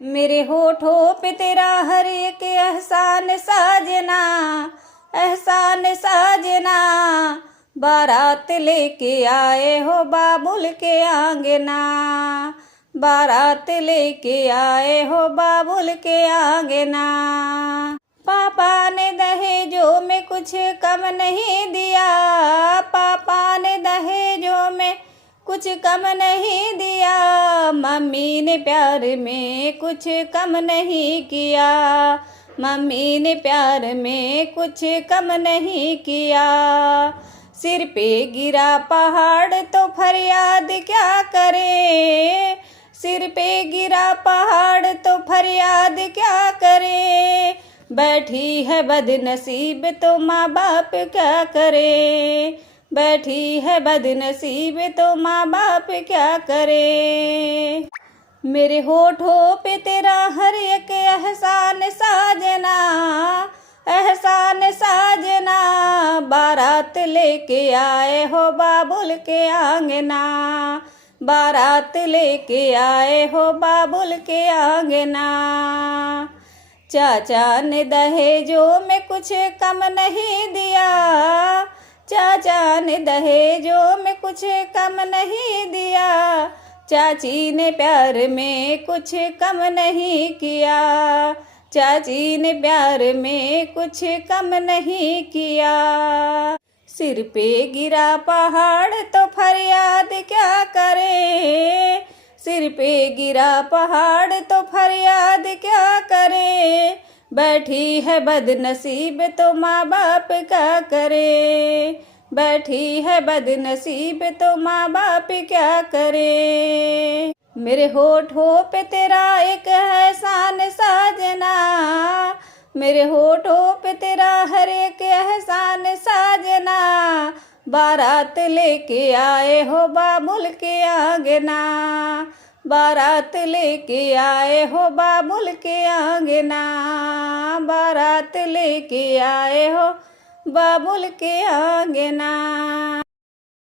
मेरे होठों पे तेरा हर एक एहसान साजना, एहसान साजना। बारात लेके आए हो बाबुल के आंगना, बारात लेके आए हो बाबुल के आंगना। पापा ने दहेजों में कुछ कम नहीं दिया, पापा ने दहेजों में कुछ कम नहीं दिया। मम्मी ने प्यार में कुछ कम नहीं किया, मम्मी ने प्यार में कुछ कम नहीं किया। सिर पे गिरा पहाड़ तो फरियाद क्या करे, सिर पे गिरा पहाड़ तो फरियाद क्या करे। बैठी है बदनसीब तो माँ बाप क्या करे, बैठी है बदनसीब तो माँ बाप क्या करे। मेरे होठों पे तेरा हर एक एहसान साजना, एहसान साजना। बारात लेके आए हो बाबुल के आंगना, बारात लेके आए हो बाबुल के आंगना। चाचा ने दहेजों में कुछ कम नहीं दिया, चाचा ने दहेजों में कुछ कम नहीं दिया। चाची ने प्यार में कुछ कम नहीं किया, चाची ने प्यार में कुछ कम नहीं किया। सिर पे गिरा पहाड़ तो फरियाद क्या करे, सिर पे गिरा पहाड़ तो फरियाद क्या करे। बैठी है बदनसीब तो माँ बाप क्या करे, बैठी है बदनसीब तो माँ बाप क्या करे। मेरे होठों पे तेरा एक एहसान साजना, मेरे होठों पे तेरा हर एक एहसान साजना। बारात लेके आए हो बाबुल के आंगना, बारात लेके आए हो बाबुल के आंगना, बारात लेके आए हो बाबुल के आंगना।